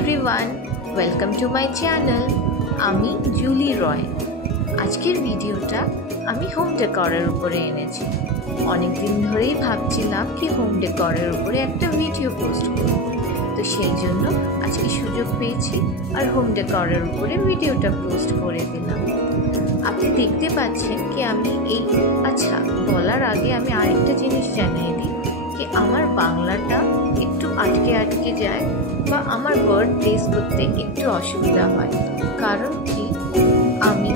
Everyone, welcome to my channel. আমি Julie রয়। আজকের ভিডিওটা আমি হোম ডেকরের উপরে এনেছি। অনেক দিন ধরেই ভাবছিলাম কি হোম ডেকরের উপরে একটা ভিডিও পোস্ট করব, তো সেই জন্য আজকে সুযোগ পেয়েছি আর হোম ডেকরের উপরে ভিডিওটা পোস্ট করে দিলাম। আপনি দেখতে পাচ্ছেন কি আমি বলার আগে আমি আরেকটা জিনিস জানিয়ে দিই কি আমার বাংলাটা একটু আটকে যায় বা আমার ওয়ার্ড প্লেস করতে একটু অসুবিধা হয়, কারণ কি আমি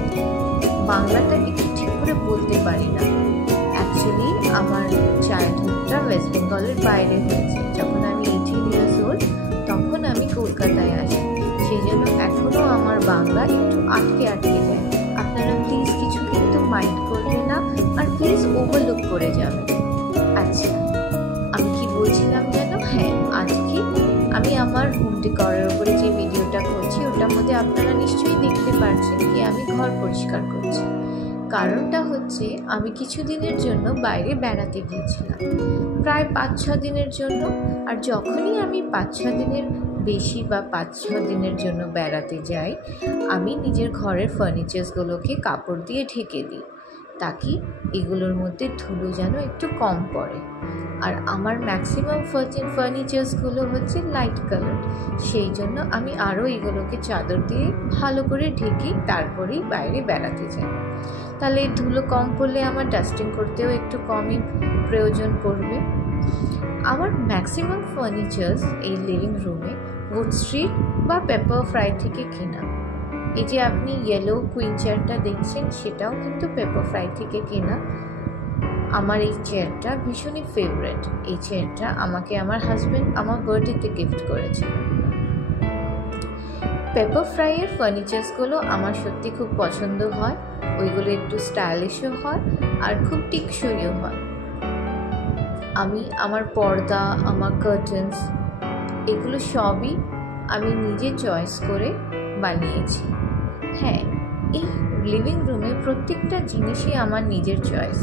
বাংলাটা একটু ঠিক করে বলতে পারি না। অ্যাকচুয়ালি আমার চাইল্ডহুডটা ওয়েস্ট বেঙ্গলের বাইরে হয়েছে। যখন আমি 18 ইয়ার্স ওল্ড তখন আমি কলকাতায় আসি, সেই জন্য এখনও আমার বাংলা একটু আটকে যায়। আপনারা প্লিজ কিছু কিন্তু মাইন্ড করবেন না আর প্লিজ ওভারলুক করে যাবেন। আচ্ছা, আমি কি বলছিলাম যেন? আজকে আমি আমার হোম ডেকরের উপরে যে ভিডিওটা করছি ওটার মধ্যে আপনারা নিশ্চয়ই দেখতে পাচ্ছেন কি আমি ঘর পরিষ্কার করছি। কারণটা হচ্ছে আমি কিছুদিনের জন্য বাইরে বেড়াতে গিয়েছিলাম, প্রায় 5-6 দিনের জন্য। আর যখনই আমি 5-6 দিনের বেশি বা 5-6 দিনের জন্য বেড়াতে যাই, আমি নিজের ঘরের ফার্নিচার্সগুলোকে কাপড় দিয়ে ঢেকে দিই, তাকি এগুলোর মধ্যে ধুলো যেন একটু কম পড়ে। আর আমার ম্যাক্সিমাম ফার্নিচার্সগুলো হচ্ছে লাইট কালার, সেই জন্য আমি আরও এগুলোকে চাদর দিয়ে ভালো করে ঢেকে তারপরেই বাইরে বেড়াতে যাই। তাহলে ধুলো কম পড়লে আমার ডাস্টিং করতেও একটু কমই প্রয়োজন পড়বে। আমার ম্যাক্সিমাম ফার্নিচার্স এই লিভিং রুমে উড স্ট্রিট বা পেপার ফ্রাই থেকে কেনা। এই যে আপনি ইয়েলো কুইন চেয়ারটা দেখছেন, সেটাও কিন্তু পেপার ফ্রাই থেকে কেনা। আমার এই চেয়ারটা ভীষণই ফেভারেট। এই চেয়ারটা আমাকে আমার হাজব্যান্ড আমার বার্থডেতে গিফট করেছিল। পেপার ফ্রাইয়ের ফার্নিচার্সগুলো আমার সত্যি খুব পছন্দ হয়। ওইগুলো একটু স্টাইলিশও হয় আর খুব টিকসইও হয়। আমি আমার পর্দা, আমার কার্টেন্স, এগুলো সবই আমি নিজে চয়েস করে বানিয়েছি। এই লিভিং রুমে প্রত্যেকটা জিনিসই আমার নিজের চয়েস।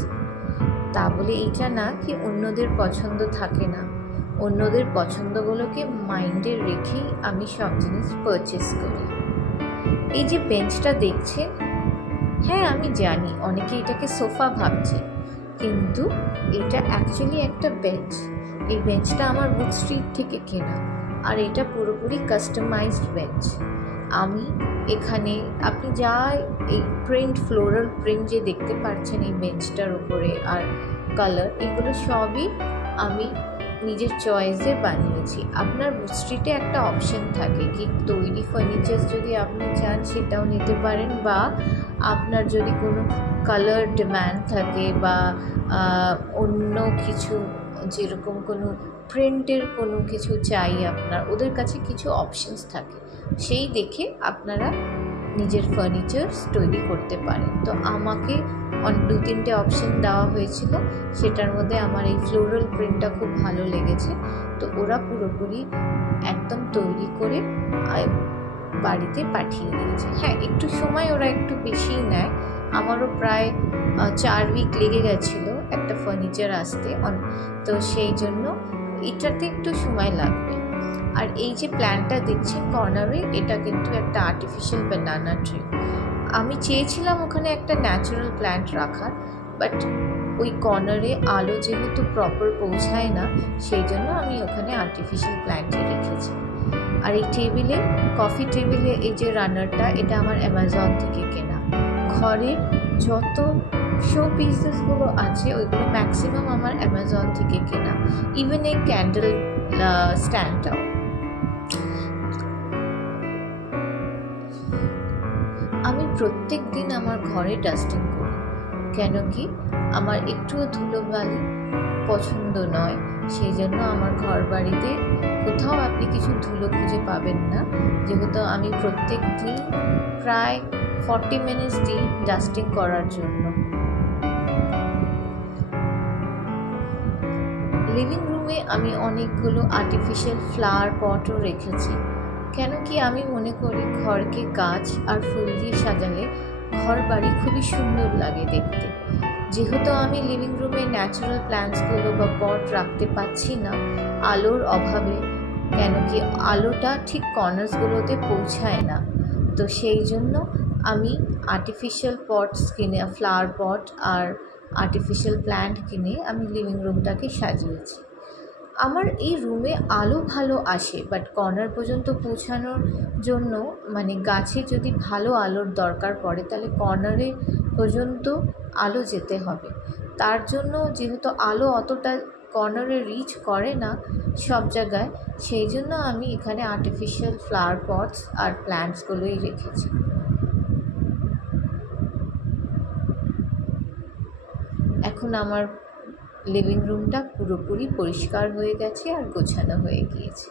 তা বলে এটা না কি অন্যদের পছন্দ থাকে না। অন্যদের পছন্দগুলোকে মাইন্ডে রেখেই আমি সব জিনিস পারচেস করি। এই যে বেঞ্চটা দেখছেন, আমি জানি অনেকে এটাকে সোফা ভাবছে, কিন্তু এটা অ্যাকচুয়ালি একটা বেঞ্চ। এই বেঞ্চটা আমার উড স্ট্রিট থেকে কেনা আর এটা পুরোপুরি কাস্টমাইজড বেঞ্চ। আমি এখানে আপনি যা এই ফ্লোরাল প্রিন্ট যে দেখতে পাচ্ছেন এই বেঞ্চটার উপরে আর কালার, এগুলো সবই আমি নিজের চয়েসে বানিয়েছি। আপনার উড স্ট্রিটে একটা অপশন থাকে কি তৈরি ফার্নিচার্স যদি আপনি চান সেটাও নিতে পারেন, বা আপনার যদি কোনো কালার ডিম্যান্ড থাকে বা অন্য কিছু যেরকম কোনো প্রিন্টের কোনো কিছু চাই, আপনার ওদের কাছে কিছু অপশনস থাকে, সেই দেখে আপনারা নিজের ফার্নিচার্স তৈরি করতে পারেন। তো আমাকে 2-3টে অপশন দেওয়া হয়েছিল, সেটার মধ্যে আমার এই ফ্লোরাল প্রিন্টটা খুব ভালো লেগেছে। তো ওরা পুরোপুরি একদম তৈরি করে বাড়িতে পাঠিয়ে দিয়েছে। একটু সময় ওরা একটু বেশিই নেয়। আমারও প্রায় 4 উইক লেগে গেছিলো একটা ফার্নিচার আসতে, তো সেই জন্য এটাতে একটু সময় লাগবে। আর এই যে প্ল্যান্টটা দেখছেন কর্নারে, এটা কিন্তু একটা আর্টিফিশিয়াল ব্যানানা ট্রি। আমি চেয়েছিলাম ওখানে একটা ন্যাচারাল প্ল্যান্ট রাখার, বাট ওই কর্নারে আলো যেহেতু প্রপার পৌঁছায় না, সেই জন্য আমি ওখানে আর্টিফিশিয়াল প্ল্যান্টই রেখেছি। আর এই কফি টেবিলে এই যে রানারটা, এটা আমার অ্যামাজন থেকে কেনা। ঘরের যত শো পিসেসগুলো আছে ওইগুলো ম্যাক্সিমাম আমার অ্যামাজন থেকে কেনা। ইভেন এই ক্যান্ডেল স্ট্যান্ডটাও। আমি প্রত্যেক দিন আমার ঘরে ডাস্টিং করি, কেন কি আমার একটুও ধুলোবালি পছন্দ নয়। সেই জন্য আমার ঘর বাড়িতে কোথাও আপনি কিছু ধুলো খুঁজে পাবেন না, যেহেতু আমি প্রত্যেক দিন প্রায় 40 মিনিটস দিই ডাস্টিং করার জন্য। লিভিং রুমে আমি অনেকগুলো আর্টিফিশিয়াল ফ্লাওয়ার পটও রেখেছি, কেন কি আমি মনে করি ঘরকে গাছ আর ফুল দিয়ে সাজালে ঘর বাড়ি খুবই সুন্দর লাগে দেখতে। যেহেতু আমি লিভিং রুমে ন্যাচারাল প্ল্যান্টসগুলো বা পট রাখতে পারছি না আলোর অভাবে, কেন কি কি আলোটা ঠিক কর্নার্সগুলোতে পৌঁছায় না। তো সেই জন্য আমি আর্টিফিশিয়াল পটস কিনে, ফ্লাওয়ার পট আর আর্টিফিশিয়াল প্ল্যান্ট কিনে আমি লিভিং রুমটাকে সাজিয়েছি। আমার এই রুমে আলো ভালো আসে, বাট কর্নার পর্যন্ত পৌঁছানোর জন্য মানে গাছে যদি ভালো আলোর দরকার পড়ে তাহলে কর্নারে পর্যন্ত আলো যেতে হবে। তার জন্য যেহেতু আলো অতটা কর্নারে রিচ করে না সব জায়গায়, সেই জন্য আমি এখানে আর্টিফিশিয়াল ফ্লাওয়ার পটস আর প্ল্যান্টসগুলোই রেখেছি। এখন আমার লিভিং রুমটা পুরোপুরি পরিষ্কার হয়ে গেছে আর গোছানো হয়ে গিয়েছে।